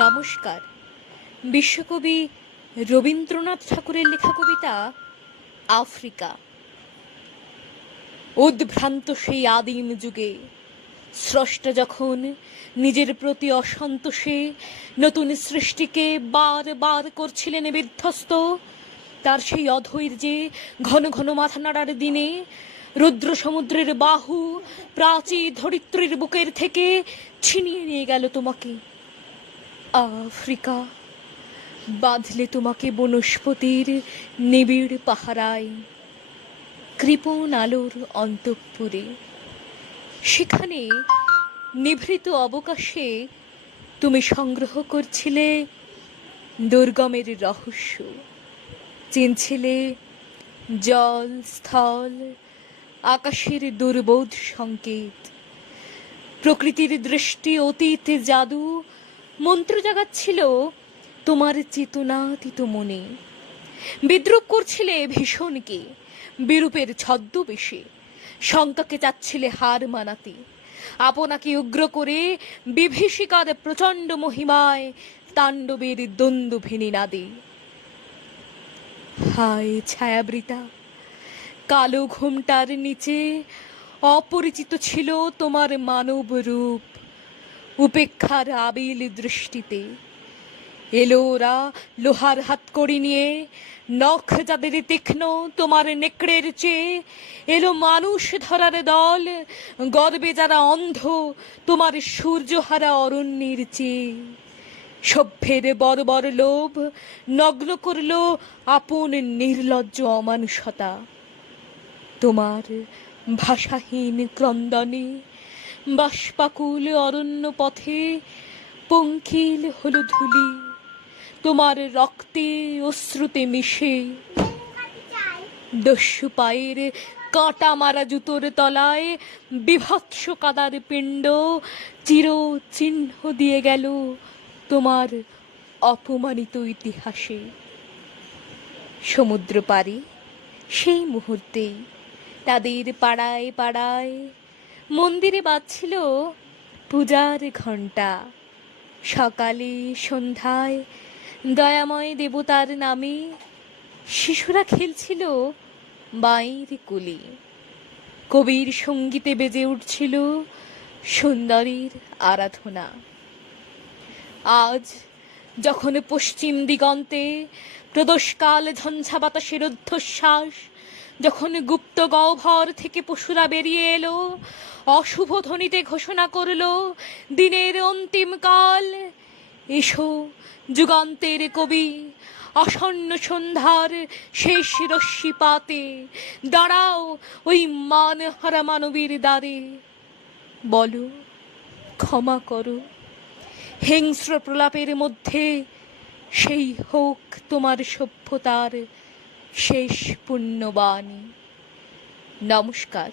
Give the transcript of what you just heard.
নমস্কার। বিশ্বকবি রবীন্দ্রনাথ ঠাকুরের লেখা কবিতা আফ্রিকা। উদ্ভ্রান্ত সেই আদিম যুগে, স্রষ্টা যখন নিজের প্রতি অসন্তোষে নতুন সৃষ্টিকে বার বার করছিলেন বিধ্বস্ত, তার সেই অধৈর্যে ঘন ঘন মাথা নাড়ার দিনে রুদ্র সমুদ্রের বাহু প্রাচী ধরিত্রীর বুকের থেকে ছিনিয়ে নিয়ে গেল তোমাকে। আফ্রিকা, বাঁধলে তোমাকে বনস্পতির নিবিড় পাহারায়, কৃপণ আলোর অন্তঃপুরে। সেখানে নিভৃত অবকাশে তুমি সংগ্রহ করছিলে দুর্গমের রহস্য, চিনছিলে জল, স্থল, আকাশের দুর্বোধ সংকেত, প্রকৃতির দৃষ্টি, অতীত, জাদু মন্ত্র জাগাচ্ছিল তোমার চেতনাতীত মনে। বিদ্রুপ করছিলে ভীষণকে, বিরূপের ছদ্মবেশে। শঙ্কাকে চাচ্ছিলে হার মানাতে। আপনাকে উগ্র করে বিভীষিকার প্রচণ্ড মহিমায় তাণ্ডবের দ্বন্দ্ব ভেনে নাদে। হায় ছায়াবৃতা, কালো ঘুমটার নিচে অপরিচিত ছিল তোমার মানব রূপ। উপেক্ষার আবিল দৃষ্টিতে। এলো ওরা লোহার হাত কড়ি নিয়ে। নখ যাদের তীক্ষ্ণ, তোমার নেকড়ের চেয়ে। এলো মানুষ ধরার দল, গর্বে যারা অন্ধ, তোমার সূর্যহারা অরণ্যের চেয়ে। সভ্যের বড় বড় লোভ নগ্ন করল আপন নির্লজ্জ অমানুষতা। তোমার ভাষাহীন ক্রন্দনে বাষ্পাকুল অরণ্য পথে পঙ্কিল হলো ধুলি। তোমার রক্তে অশ্রুতে মিশে। দস্যু পায়ের কাঁটা মারা জুতোর তলায় বিভৎস কাদার পিণ্ড চির চিহ্ন দিয়ে গেল তোমার অপমানিত ইতিহাসে। সমুদ্র পারে সেই মুহূর্তেই তাদের পাড়ায় পাড়ায় মন্দিরে বাজছিল পূজার ঘণ্টা। সকালে সন্ধ্যায় দয়াময় দেবতার নামে শিশুরা খেলছিল বাইর কুলি। কবির সঙ্গীতে বেজে উঠছিল সুন্দরীর আরাধনা। আজ যখন পশ্চিম দিগন্তে প্রদোষকাল ঝঞ্ঝা বাতাসের ঊর্ধ্বশ্বাস যখন গুপ্ত গহ্বর থেকে পশুরা বেরিয়ে এলো, অশুভ ধ্বনিতে ঘোষণা করল, দিনের অন্তিম কাল। এসো, যুগান্তের কবি, আসন্ন সন্ধ্যার শেষ রশ্মি পাতে, দাঁড়াও ওই মান হারা মানবীর দ্বারে। বলো, ক্ষমা করো। হিংস্র প্রলাপের মধ্যে সেই হোক তোমার সভ্যতার শেষ পুণ্যবাণী। নমস্কার।